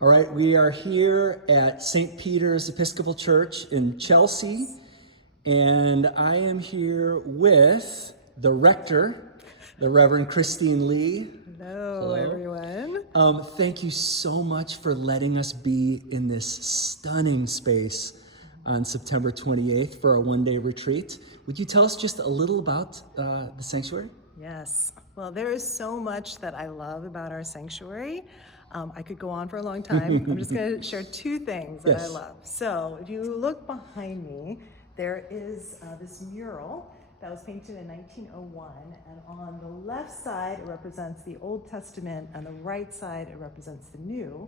All right, we are here at St. Peter's Episcopal Church in Chelsea, and I am here with the rector, the Rev Christine Lee. Hello, everyone. Thank you so much for letting us be in this stunning space on September 28th for our one-day retreat. Would you tell us just a little about the sanctuary? Yes. Well, there is so much that I love about our sanctuary. I could go on for a long time. I'm just going to share two things that I love. So if you look behind me, there is this mural that was painted in 1901. And on the left side, it represents the Old Testament, and the right side, it represents the New.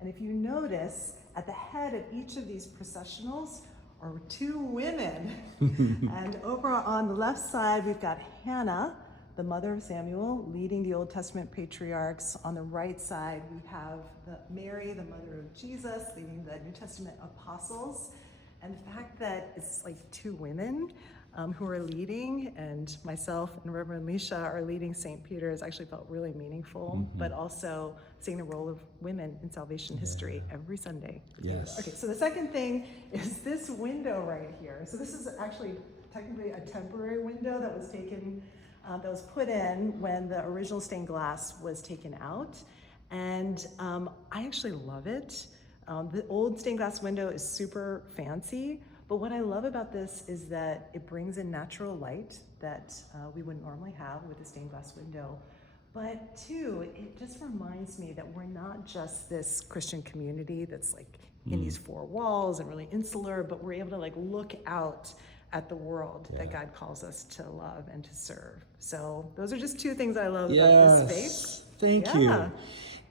And if you notice, at the head of each of these processionals are two women. And over on the left side, we've got Hannah, the mother of Samuel, leading the Old Testament patriarchs. On the right side, we have Mary, the mother of Jesus, leading the New Testament apostles. And the fact that it's like two women who are leading, and myself and Reverend Leisha are leading St. Peter's, actually felt really meaningful, but also seeing the role of women in salvation history every Sunday. Yes. Okay, so the second thing is this window right here. So this is actually technically a temporary window that was taken that was put in when the original stained glass was taken out. And I actually love it. The old stained glass window is super fancy, but what I love about this is that it brings in natural light that we wouldn't normally have with a stained glass window. But two, it just reminds me that we're not just this Christian community that's like in these four walls and really insular, but we're able to like look out at the world that God calls us to love and to serve. So those are just two things I love about this space. Thank you.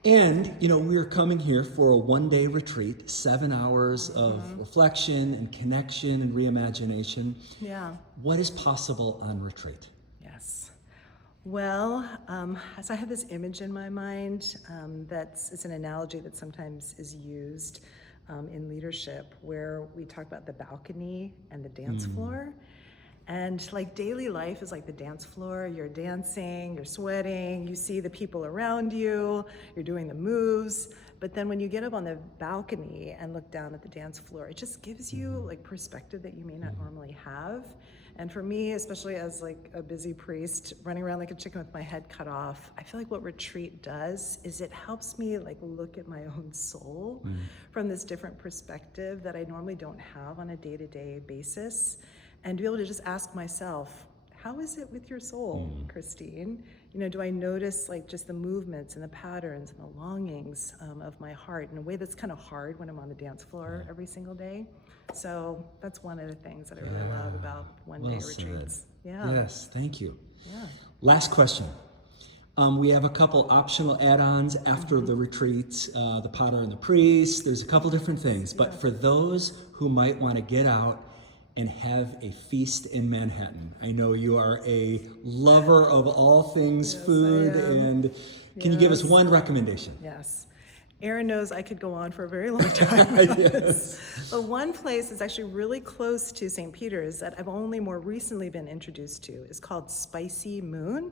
And, you know, we're coming here for a one-day retreat, 7 hours of reflection and connection and reimagination. Yeah. What is possible on retreat? Yes. Well, so I have this image in my mind it's an analogy that sometimes is used in leadership, where we talk about the balcony and the dance floor. And like daily life is like the dance floor. You're dancing, you're sweating, you see the people around you, you're doing the moves. But then when you get up on the balcony and look down at the dance floor, it just gives you like perspective that you may not normally have. And for me, especially as like a busy priest running around like a chicken with my head cut off, I feel like what retreat does is it helps me like look at my own soul from this different perspective that I normally don't have on a day-to-day basis. And to be able to just ask myself, how is it with your soul, Christine? You know, do I notice like just the movements and the patterns and the longings of my heart in a way that's kind of hard when I'm on the dance floor every single day? So that's one of the things that I really love about one-day retreats. Yeah. Yes, thank you. Yeah. Last question. We have a couple optional add-ons after the retreats, the Potter and the Priest. There's a couple different things, but for those who might want to get out and have a feast in Manhattan. I know you are a lover of all things food, and can you give us one recommendation? Yes. Aaron knows I could go on for a very long time. But one place that's actually really close to St. Peter's that I've only more recently been introduced to is called Spicy Moon.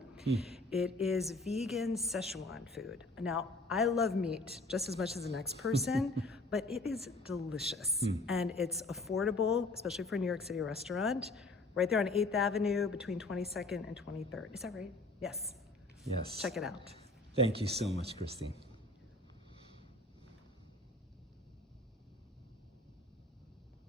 It is vegan Szechuan food. Now, I love meat just as much as the next person, but it is delicious. And it's affordable, especially for a New York City restaurant, right there on 8th Avenue between 22nd and 23rd. Is that right? Yes. Yes. Check it out. Thank you so much, Christine.